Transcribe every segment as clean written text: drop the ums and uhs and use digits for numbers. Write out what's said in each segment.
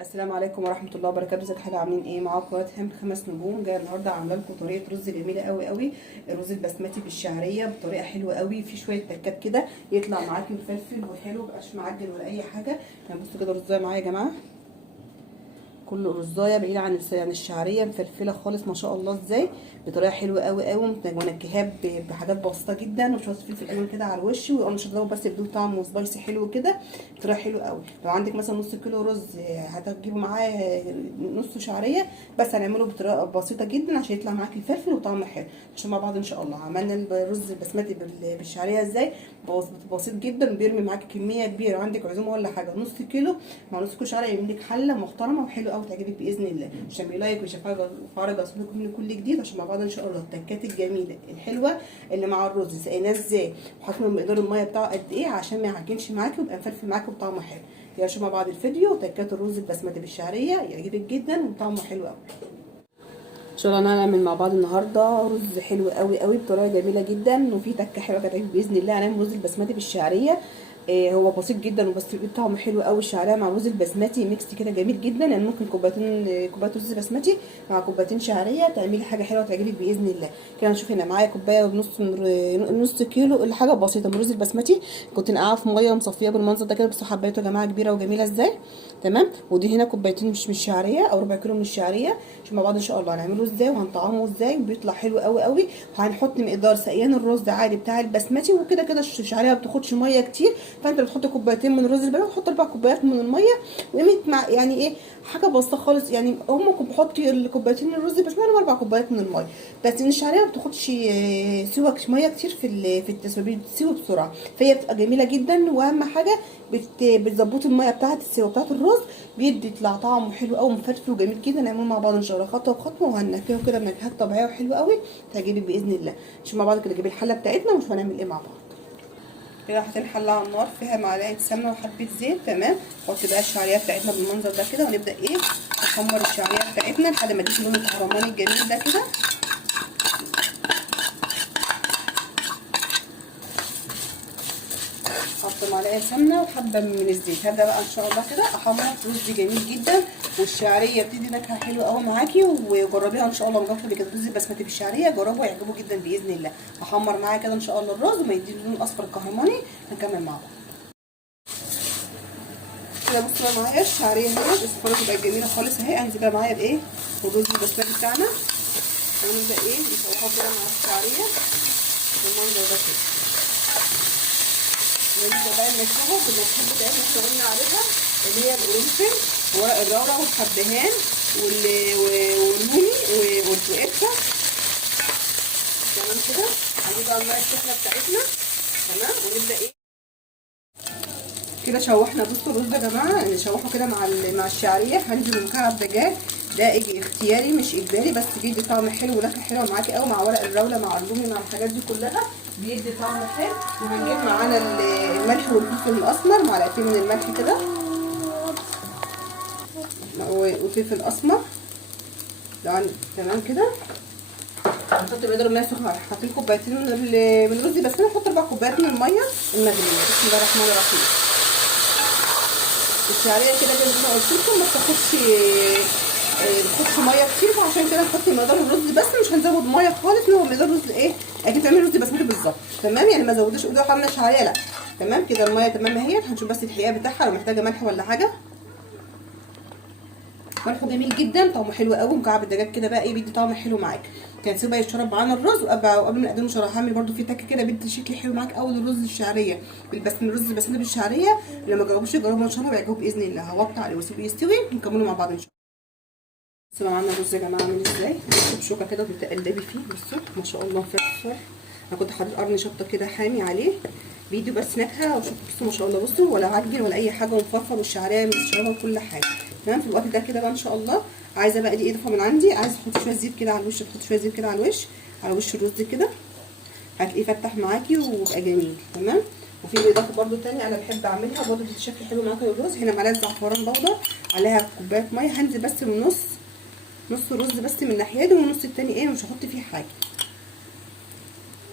السلام عليكم ورحمه الله وبركاته. ازيكم حاجه عاملين ايه؟ معاكم قناه هم 5 نجوم. جايه النهارده عامله لكم طريقه رز جميله قوي قوي، الرز البسمتي بالشعريه بطريقه حلوه قوي، في شويه تكات كده يطلع معاكي مفلفل وحلو، مبقاش معجن ولا اي حاجه. يعني بصوا كده الرزايه معايا يا جماعه، كل رزايه بعيده عن الشعريه، مفلفله خالص ما شاء الله ازاي، بطريقه حلوه قوي قوي. منكهاه بحاجات بسيطه جدا، وشويه فلفل الوان كده على الوش، وانا مش هضربه بس بدون طعم وسبايسي حلو كده، بطريقه حلوه قوي. لو عندك مثلا نص كيلو رز هتجيبوا معاه نص شعريه، بس هنعمله بطريقه بسيطه جدا عشان يطلع معاكي الفلفل وطعمه حلو. عشان مع بعض ان شاء الله عملنا الرز البسمتي بالشعريه ازاي، بسيط جدا، بيرمي معاكي كميه كبيره. عندك عزومه ولا حاجه، نص كيلو مع نص كيلو شعريه يعمل لك حله محترمه وحلوه قوي تعجبك باذن الله. عشان لايك وفارج اصلكم من كل جديد، عشان مع بعض ان شاء الله التكات الجميله الحلوه اللي مع الرز سقيناه ازاي، وحاطين مقدار الميه بتاعه قد ايه عشان ما يعجنش معاكي ويبقى مفلفل معاكي وطعمه حلو. يلا نشوف مع بعض الفيديو تكات الرز البسمتي بالشعريه، يعجبك جدا وطعمه حلو قوي. ان شاء الله هنعمل مع بعض النهارده رز حلو قوي قوي بطريقه جميله جدا، وفي تكه حلوه كده باذن الله. هنعمل رز البسمتي بالشعريه. هو بسيط جدا وبس طعمه حلو قوي. الشعريه مع الرز البسمتي ميكس كده جميل جدا، يعني ممكن كوبايه رز بسمتي مع كوبايتين شعريه تعملي حاجه حلوه تعجبك باذن الله. كده نشوف هنا معايا كوبايه ونص نص كيلو اللي حاجه بسيطه من الرز البسمتي، كنت نقعه في ميه ومصفيه بالمنظر ده كده، بس حبيته يا جماعه كبيره وجميله ازاي. تمام. ودي هنا كوبايتين مش من الشعريه او ربع كيلو من الشعريه. شوف مع بعض ان شاء الله هنعمله ازاي وهنطعمه ازاي، وبيطلع حلو قوي قوي. وهنحط مقدار سقيان الرز عادي بتاع البسمتي، وكده كده الشعريه ما بتاخدش ميه كتير، فانت بتحط كوبايتين من الرز البلدي وتحط 4 كوبايات من الميه، وقيمه مع يعني ايه حاجه بسيطه خالص. يعني هم بحطي الكوبايتين من الرز بسمتي و4 كوبايات من الميه، بس ان الشعريه ما بتاخدش سوى ميه كتير في التسويه، بتسوي بسرعه، فهي بتبقى جميله جدا. واهم حاجه بتظبطي الميه بتاعه السوا بتاعه الرز، بيدي يطلع طعمه حلو قوي مفلفل وجميل جدا. نعمله مع بعض ان شاء الله خطوه بخطوه، وهننكهه كده بنكهات طبيعيه وحلوه قوي تعجبك باذن الله. نشوف مع بعض كده، نجيب الحله بتاعتنا ونشوف هنعمل ايه مع بعض. كده حاطين حله على النار فيها معلقه سمنه وحبه زيت. تمام. نحط بقى الشعريه بتاعتنا بالمنظر ده كده، ونبدا نحمر الشعريه بتاعتنا لحد ما تدي لون الكهرماني الجميل ده كده. حط معلقه سمنه وحبه من الزيت. هبدا بقى ان شاء الله كده احمر رز جميل جدا، والشعريه بتدي نكهه حلوه قوي معاكي، وجربيها ان شاء الله. مجربه قبل كده الرز البسمتي بالشعريه، جربوا يعجبوا جدا باذن الله. احمر معايا كده ان شاء الله الرز وما يدي لون اصفر كهرماني. هنكمل مع بعض كده. بصوا بقى معايا الشعريه اهي الصفاره تبقى جميله خالص اهي. انزل بقى معايا بالرز البسمتي بتاعنا، ونبدا نشوحه كده مع الشعريه بالمنظر ده كده. ونبدا بقى نمسحه بالنكهات بتاعتنا اللي قلنا عليها، اللي هي القرنفل وورق الرورة والحبهان والرومي والقرفة. تمام كده. هنجيب بقى الميه السخنه بتاعتنا. تمام. ونبدا كده شوحنا. بصوا الرز يا جماعه نشوحه كده مع الشعريه. هنزل بمكعب دجاج، ده اختياري مش اجباري، بس بيدي طعم حلو ونكهه حلوه معاكي قوي، مع ورق الراوله مع الرومي مع الحاجات دي كلها بيدي طعم حلو. وهنجيب معانا الملح والفلفل الاسمر، معلقتين من الملح كده وفلفل اسمر. تمام كده. هنحط مقدار الميه السخنه، حاطين كوبايتين من الرز بس نحط 4 كوبايات من الميه المغليه. بسم الله الرحمن الرحيم. الشعريه كده زي ما قلت لكم ما بتاخدش ميه كتير، فعشان كده نحط مقدار الرز بس، مش هنزود ميه خالص. هو مقدار الرز اكيد تعملي رز بسمتي بالظبط. تمام. يعني ما زودوش قدر حمله شعريه لا. تمام كده الميه تمام اهيت. هنشوف بس الحقيقه بتاعها لو محتاجه ملح ولا حاجه. ملحه جميل جدا، طعمه حلو قوي. مكعب الدجاج كده بقى بيدي طعم حلو معاك. كان سيبه يشرب معانا الرز، وقبل ما نقدمه شرح هعمل برده في تكه كده بيدي شكل حلو معاك قوي للرز الشعريه الرز البسمتي بالشعريه. اللي ما جربوش يجربوا ان شاء الله بيعجبوا باذن الله. هوطي عليه واسيبه يستوي ونكمله مع بعض ان شاء الله. بصوا معانا الرز يا جماعه عامل ازاي، بشوكه كده وبتقلبي فيه. بصوا ما شاء الله مفلفل. انا كنت حاطط قرن شطه كده حامي عليه بيدي بس نكهه. بصوا ما شاء الله، بصوا ولا عجل ولا اي حاجه، ومفرفر والشعريه متشربه وكل حاجه. تمام. في الوقت ده كده بقى ان شاء الله عايزه بقى دي اضافه من عندي، عايزه احط شويه زيت كده على الوش. تحط شويه زيت كده على وش الرز كده، هتلاقيه فتح معاكي ويبقى جميل. تمام. وفي اضافه برده تانية انا بحب اعملها برده بتدي شكل حلو معاكي للرز. هنا معلقه زعفران بودر، عليها كوبايه ميه. هنزل بس من نص الرز بس من الناحيه دي، والنص التاني مش هحط فيه حاجه.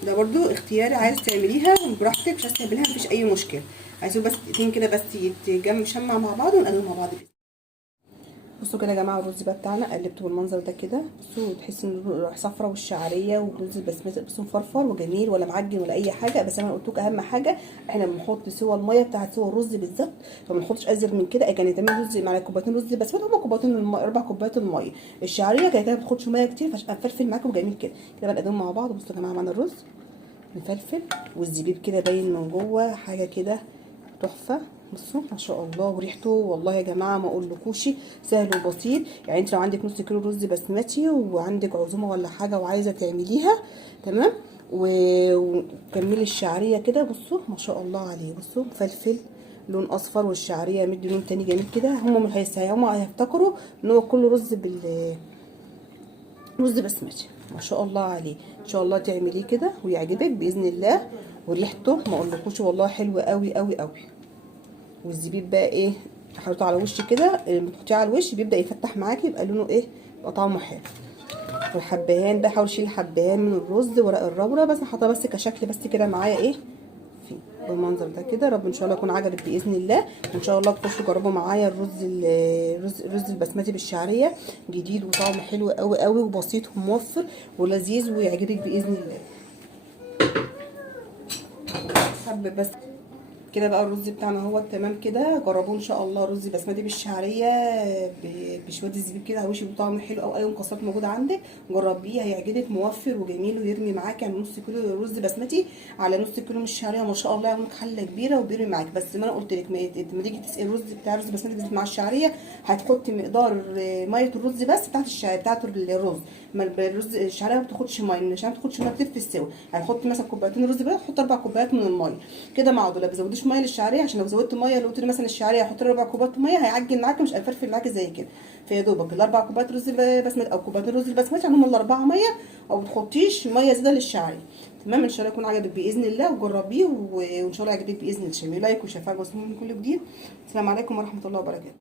ده برده اختياري، عايز تعمليها براحتك، مش عايز تعمليها مفيش اي مشكله. عايزين بس دقيقتين كده بس يتجمع مع بعض ونقلبهم مع بعض. بصوا كده يا جماعه الرز بقى بتاعنا قلبته بالمنظر ده كده. بصوا تحس ان صفرة والشعريه والرز البسمتي بصوا مفرفر وجميل ولا معجن ولا اي حاجه. بس انا قلت لكم اهم حاجه احنا بنحط سوى الميه بتاعت سوى الرز بالظبط، فما نحطش ازيد من كده. يعني تعمل رز مع كوبايتين رز بسمتي هما كوبايتين الميه، 4 كوبايات الميه. الشعريه كده كده ما بتاخدش ميه كتير فعشان افلفل معاكم جميل كده. كده بقى نقدمهم مع بعض. بصوا يا جماعه معانا الرز مفلفل والزبيب كده باين من جوه حاجه كده تحفه. بصوا ما شاء الله وريحته والله يا جماعه ما اقولكوش سهل وبسيط. يعني انت لو عندك نص كيلو رز بسمتي وعندك عزومه ولا حاجه وعايزه تعمليها تمام وكملي الشعريه كده. بصوا ما شاء الله عليه. بصوا مفلفل لون اصفر والشعريه مدي لون تاني جميل كده. هم هيفتكروا ان هو كله رز بسمتي. ما شاء الله عليه. ان شاء الله تعمليه كده ويعجبك باذن الله. وريحته ما اقولكوش والله حلوه قوي قوي قوي. والزبيب بقى ايه حطيته على وش كده، لما تحطيه على الوش بيبدا يفتح معاكي يبقى لونه ايه، يبقى طعمه حلو. والحبهان بقى حاول تشيلي الحبهان من الرز ورق الربره بس حاطاه بس كشكل بس كده معايا ايه فيه بالمنظر ده كده. رب ان شاء الله يكون عجبك باذن الله. وان شاء الله تخشوا جربوا معايا الرز البسمتي بالشعريه جديد وطعمه حلو قوي قوي وبسيط وموفر ولذيذ ويعجبك باذن الله. حب بس كده بقى الرز بتاعنا هو تمام كده. جربوه ان شاء الله رز بسمتي بالشعريه بشويه الزبيب كده هوشي بطعم حلو او اي مكسرات موجوده عندك جربيه هيعجبك موفر وجميل ويرمي معاك. يعني نص كيلو رز بسمتي على نص كيلو من الشعريه ما شاء الله يعمل حله كبيره وبيرمي معاك. بس ما انا قلت لك لما تيجي تسقي الرز بتاع الرز بسمتي مع الشعريه هتحطي مقدار ميه الرز بس بتاعت الشعريه بتاعت الرز. ما الرز الشعريه ما بتاخدش ميه، الشعريه ما بتاخدش ميه كتير في السوا. هتحطي مثلا كوبايتين رز بقى تحطي 4 كوبايات من الميه كده مع دول. ما بزوديش ميه للشعريه عشان لو زودت ميه لو قلت لي مثلا الشعريه هحط 4 كوبايات ميه هيعجن معاكي مش هيفرفل معاكي زي كده. فيا دوبك ال4 كوبايات رز بسمتي او كوبايتين رز البسمتي هم الاربعه ميه او بتحطيش ميه زياده للشعريه. تمام ان شاء الله يكون عجبك باذن الله وجربيه وان شاء الله يعجبك باذن الله. لايك وشفاعه وسلام من كل جديد. السلام عليكم ورحمه الله وبركاته.